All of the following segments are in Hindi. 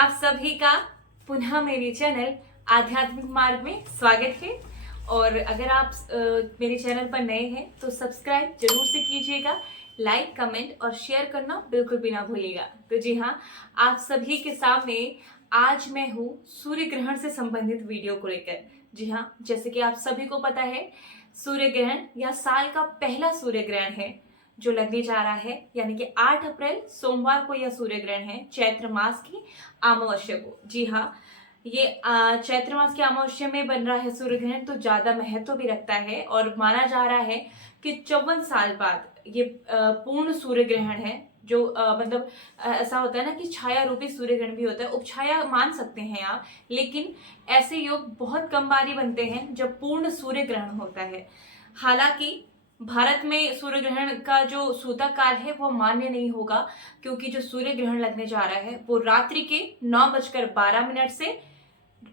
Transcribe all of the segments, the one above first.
आप सभी का पुनः मेरे चैनल आध्यात्मिक मार्ग में स्वागत है। और अगर आप मेरे चैनल पर नए हैं तो सब्सक्राइब जरूर से कीजिएगा, लाइक कमेंट और शेयर करना बिल्कुल भी ना भूलिएगा। तो जी हाँ, आप सभी के सामने आज मैं हूँ सूर्य ग्रहण से संबंधित वीडियो को लेकर। जी हाँ, जैसे कि आप सभी को पता है, सूर्य ग्रहण या साल का पहला सूर्य ग्रहण है जो लगने जा रहा है, यानी कि 8 अप्रैल सोमवार को यह सूर्य ग्रहण है, चैत्र मास की अमावस्या को। जी हाँ, ये चैत्र मास की अमावस्या में बन रहा है सूर्य ग्रहण, तो ज्यादा महत्व भी रखता है और माना जा रहा है कि 54 साल बाद ये पूर्ण सूर्य ग्रहण है। जो मतलब ऐसा होता है ना कि छाया रूपी सूर्य ग्रहण भी होता है, उपछाया मान सकते हैं आप, लेकिन ऐसे योग बहुत कम बारी बनते हैं जब पूर्ण सूर्य ग्रहण होता है। हालांकि भारत में सूर्य ग्रहण का जो सूतक काल है वो मान्य नहीं होगा, क्योंकि जो सूर्य ग्रहण लगने जा रहा है वो रात्रि के 9:12 से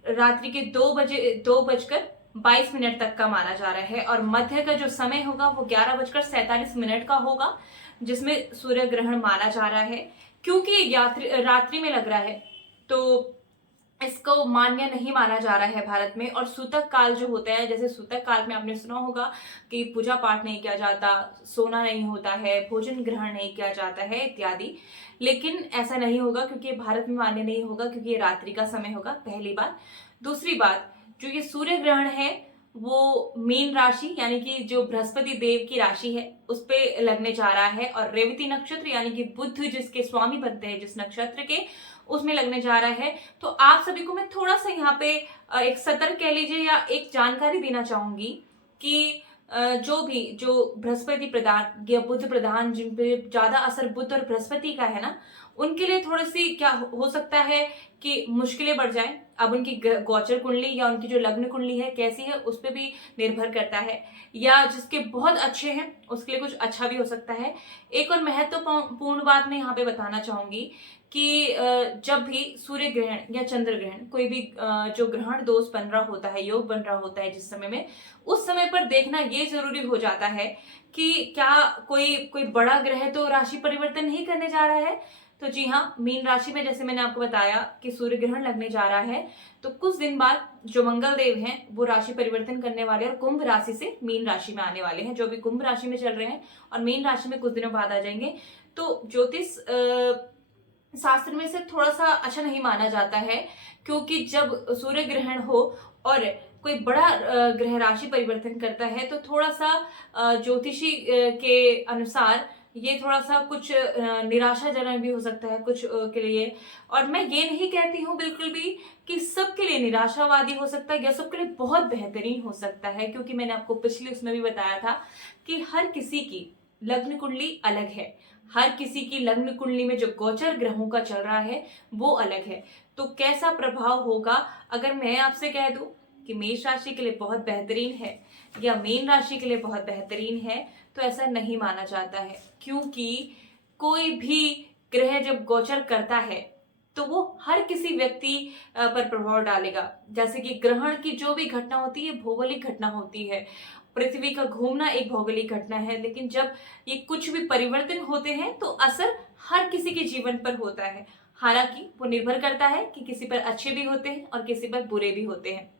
रात्रि के 2:22 तक का माना जा रहा है, और मध्य का जो समय होगा वो 11:47 का होगा, जिसमें सूर्य ग्रहण माना जा रहा है। क्योंकि रात्रि में लग रहा है तो इसको मान्य नहीं माना जा रहा है भारत में। और सूतक काल जो होता है, जैसे सूतक काल में आपने सुना होगा कि पूजा पाठ नहीं किया जाता, सोना नहीं होता है, भोजन ग्रहण नहीं किया जाता है इत्यादि, लेकिन ऐसा नहीं होगा क्योंकि भारत में मान्य नहीं होगा, क्योंकि ये रात्रि का समय होगा, पहली बात। दूसरी बात, जो ये सूर्य ग्रहण है वो मीन राशि यानी कि जो बृहस्पति देव की राशि है उस पे लगने जा रहा है, और रेवती नक्षत्र यानी कि बुध जिसके स्वामी बनते हैं जिस नक्षत्र के, उसमें लगने जा रहा है। तो आप सभी को मैं थोड़ा सा यहाँ पे एक सतर्क कह लीजिए या एक जानकारी देना चाहूंगी कि जो बृहस्पति प्रधान या बुध प्रधान, जिन पे ज्यादा असर बुध और बृहस्पति का है ना, उनके लिए थोड़ी सी क्या हो सकता है कि मुश्किलें बढ़ जाए। अब उनकी गोचर कुंडली या उनकी जो लग्न कुंडली है कैसी है उस पर भी निर्भर करता है, या जिसके बहुत अच्छे हैं उसके लिए कुछ अच्छा भी हो सकता है। एक और महत्वपूर्ण बात मैं यहाँ पे बताना चाहूंगी कि जब भी सूर्य ग्रहण या चंद्र ग्रहण, कोई भी जो ग्रहण दोष बन रहा होता है, योग बन रहा होता है जिस समय में, उस समय पर देखना ये जरूरी हो जाता है कि क्या कोई कोई बड़ा ग्रह तो राशि परिवर्तन नहीं करने जा रहा है। तो जी हाँ, मीन राशि में जैसे मैंने आपको बताया कि सूर्य ग्रहण लगने जा रहा है, तो कुछ दिन बाद जो मंगल देव हैं वो राशि परिवर्तन करने वाले और कुंभ राशि से मीन राशि में आने वाले हैं। जो भी कुंभ राशि में चल रहे हैं और मीन राशि में कुछ दिनों बाद आ जाएंगे। तो ज्योतिष शास्त्र में से थोड़ा सा अच्छा नहीं माना जाता है, क्योंकि जब सूर्य ग्रहण हो और कोई बड़ा ग्रह राशि परिवर्तन करता है तो थोड़ा सा ज्योतिषी के अनुसार ये थोड़ा सा कुछ निराशाजनक भी हो सकता है कुछ के लिए। और मैं ये नहीं कहती हूँ बिल्कुल भी कि सबके लिए निराशावादी हो सकता है या सबके लिए बहुत बेहतरीन हो सकता है, क्योंकि मैंने आपको पिछले उसमें भी बताया था कि हर किसी की लग्न कुंडली अलग है, हर किसी की लग्न कुंडली में जो गोचर ग्रहों का चल रहा है वो अलग है। तो कैसा प्रभाव होगा, अगर मैं आपसे कह दूं कि मेष राशि के लिए बहुत बेहतरीन है या मीन राशि के लिए बहुत बेहतरीन है, तो ऐसा नहीं माना जाता है। क्योंकि कोई भी ग्रह जब गोचर करता है तो वो हर किसी व्यक्ति पर प्रभाव डालेगा। जैसे कि ग्रहण की जो भी घटना होती है भौगोलिक घटना होती है, पृथ्वी का घूमना एक भौगोलिक घटना है, लेकिन जब ये कुछ भी परिवर्तन होते हैं तो असर हर किसी के जीवन पर होता है। हालांकि वो निर्भर करता है कि किसी पर अच्छे भी होते हैं और किसी पर बुरे भी होते हैं।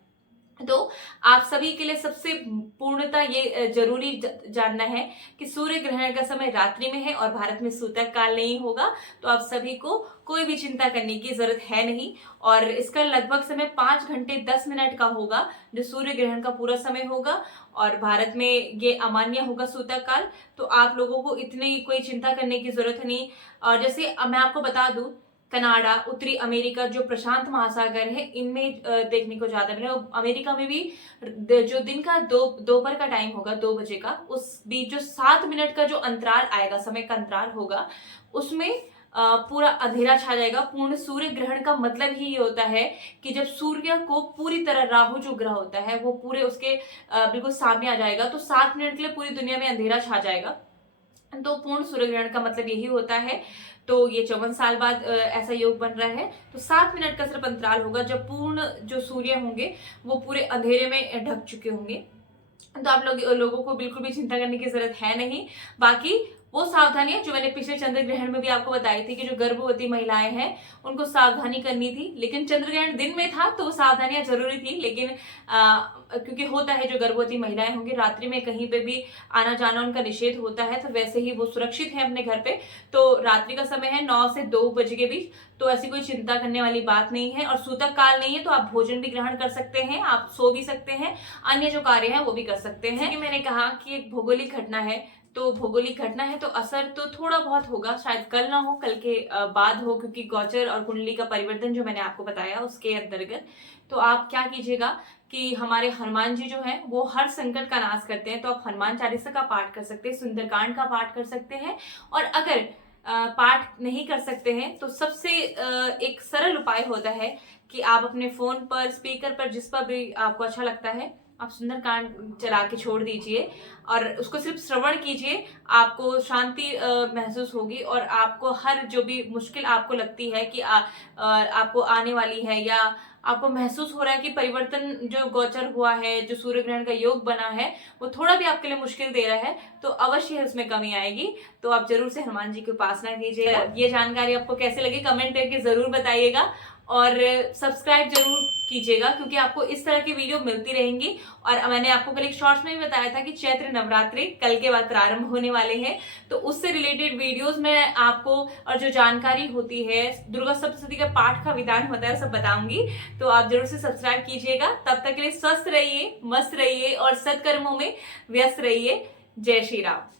तो आप सभी के लिए सबसे पूर्णता ये जरूरी जानना है कि सूर्य ग्रहण का समय रात्रि में है और भारत में सूतक काल नहीं होगा। तो आप सभी को कोई भी चिंता करने की जरूरत है नहीं, और इसका लगभग समय 5 घंटे 10 मिनट का होगा जो सूर्य ग्रहण का पूरा समय होगा, और भारत में ये अमान्य होगा सूतक काल। तो आप लोगों को इतनी कोई चिंता करने की जरूरत नहीं। और जैसे मैं आपको बता दूं, कनाडा, उत्तरी अमेरिका, जो प्रशांत महासागर है, इनमें देखने को ज्यादा मिलेगा। अमेरिका में भी जो दिन का दोपहर का टाइम होगा 2 बजे का, उस बीच जो 7 मिनट का जो अंतराल आएगा, समय का अंतराल होगा, उसमें पूरा अंधेरा छा जाएगा। पूर्ण सूर्य ग्रहण का मतलब ही ये होता है कि जब सूर्य को पूरी तरह, राहु जो ग्रह होता है वो पूरे उसके बिल्कुल सामने आ जाएगा, तो 7 मिनट के लिए पूरी दुनिया में अंधेरा छा जाएगा। तो पूर्ण सूर्य ग्रहण का मतलब यही होता है। तो ये 54 साल बाद ऐसा योग बन रहा है, तो 7 मिनट का सिर्फ अंतराल होगा जब पूर्ण जो सूर्य होंगे वो पूरे अंधेरे में ढक चुके होंगे। तो आप लोगों को बिल्कुल भी चिंता करने की जरूरत है नहीं। बाकी वो सावधानियां जो मैंने पिछले चंद्र ग्रहण में भी आपको बताई थी कि जो गर्भवती महिलाएं हैं उनको सावधानी करनी थी, लेकिन चंद्र ग्रहण दिन में था तो वो सावधानियां जरूरी थी, लेकिन क्योंकि होता है जो गर्भवती महिलाएं होंगी रात्रि में कहीं पे भी आना जाना उनका निषेध होता है, तो वैसे ही वो सुरक्षित है अपने घर पे। तो रात्रि का समय है 9 से 2 बजे के बीच, तो ऐसी कोई चिंता करने वाली बात नहीं है। और सूतक काल नहीं है तो आप भोजन भी ग्रहण कर सकते हैं, आप सो भी सकते हैं, अन्य जो कार्य है वो भी कर सकते हैं। क्योंकि मैंने कहा कि एक भौगोलिक घटना है, तो भौगोलिक घटना है तो असर तो थोड़ा बहुत होगा, शायद कल ना हो, कल के बाद हो, क्योंकि गोचर और कुंडली का परिवर्तन जो मैंने आपको बताया उसके अंतर्गत। तो आप क्या कीजिएगा कि हमारे हनुमान जी जो हैं वो हर संकट का नाश करते हैं, तो आप हनुमान चालीसा का पाठ कर सकते हैं, सुंदरकांड का पाठ कर सकते हैं। और अगर पाठ नहीं कर सकते हैं तो सबसे एक सरल उपाय होता है कि आप अपने फोन पर, स्पीकर पर, जिस पर भी आपको अच्छा लगता है, आप सुंदरकांड चला के छोड़ दीजिए और उसको सिर्फ श्रवण कीजिए। आपको शांति महसूस होगी और आपको हर जो भी मुश्किल आपको लगती है कि आपको आने वाली है, या आपको महसूस हो रहा है कि परिवर्तन जो गोचर हुआ है, जो सूर्य ग्रहण का योग बना है, वो थोड़ा भी आपके लिए मुश्किल दे रहा है, तो अवश्य उसमें कमी आएगी। तो आप जरूर से हनुमान जी की उपासना कीजिएगा। ये जानकारी आपको कैसे लगी कमेंट करके जरूर बताइएगा और सब्सक्राइब जरूर कीजिएगा, क्योंकि आपको इस तरह की वीडियो मिलती रहेंगी। और मैंने आपको कल एक शॉर्ट्स में भी बताया था कि चैत्र नवरात्रि कल के बाद प्रारंभ होने वाले हैं, तो उससे रिलेटेड वीडियोस में आपको और जो जानकारी होती है, दुर्गा सप्तशती का पाठ का विधान होता है, सब बताऊंगी। तो आप जरूर से सब्सक्राइब कीजिएगा। तब तक के लिए स्वस्थ रहिए, मस्त रहिए और सत्कर्मों में व्यस्त रहिए। जय श्री राम।